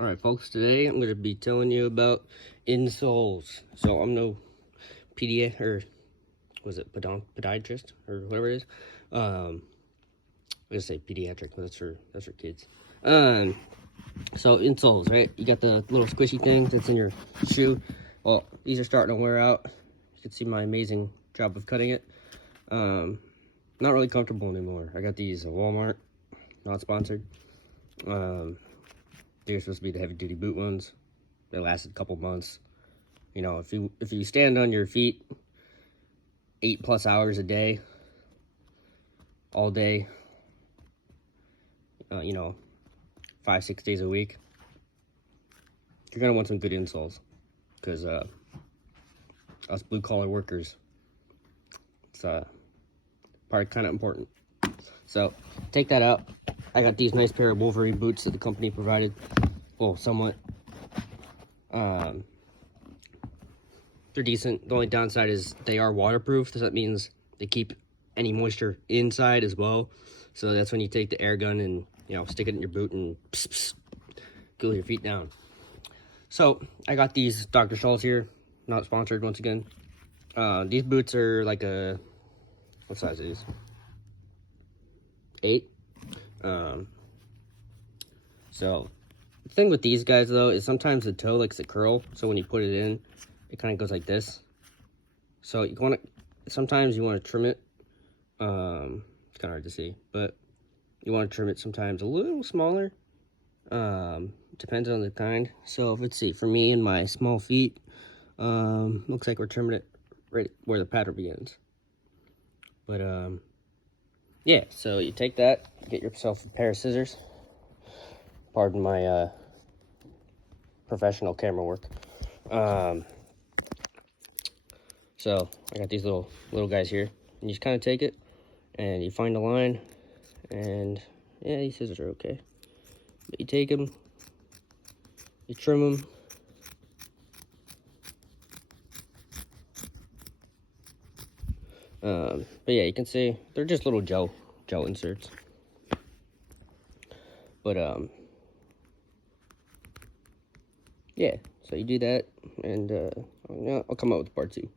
Alright folks, today I'm going to be telling you about insoles. So I'm no podiatrist or whatever it is. I'm gonna say pediatric, but that's for kids. So insoles, right? You got the little squishy things that's in your shoe. Well, these are starting to wear out. You can see my amazing job of cutting it. Not really comfortable anymore. I got these at Walmart, not sponsored. They're supposed to be the heavy duty boot ones. They lasted a couple months. You know, if you stand on your feet 8+ hours a day, all day, you know, 5-6 days a week, you're gonna want some good insoles, because us blue collar workers, it's probably kind of important. So take that out. I got these nice pair of Wolverine boots that the company provided. Well, somewhat. They're decent. The only downside is they are waterproof, so that means they keep any moisture inside as well. So that's when you take the air gun and, you know, stick it in your boot and cool your feet down. So I got these Dr. Scholl's here, not sponsored once again. These boots are like a, what size is 8. So the thing with these guys though is sometimes the toe likes to curl, so when you put it in, it kind of goes like this. So you want to, sometimes you want to trim it. It's kind of hard to see, but you want to trim it sometimes a little smaller. Depends on the kind. So let's see, for me and my small feet, looks like we're trimming it right where the pattern begins. But yeah, so you take that, get yourself a pair of scissors. Pardon my professional camera work. So I got these little guys here, and you just kind of take it and you find a line, and yeah, these scissors are okay, but you take them, you trim them. But yeah, you can see they're just little gel inserts. But yeah, so you do that, and I'll come out with part 2.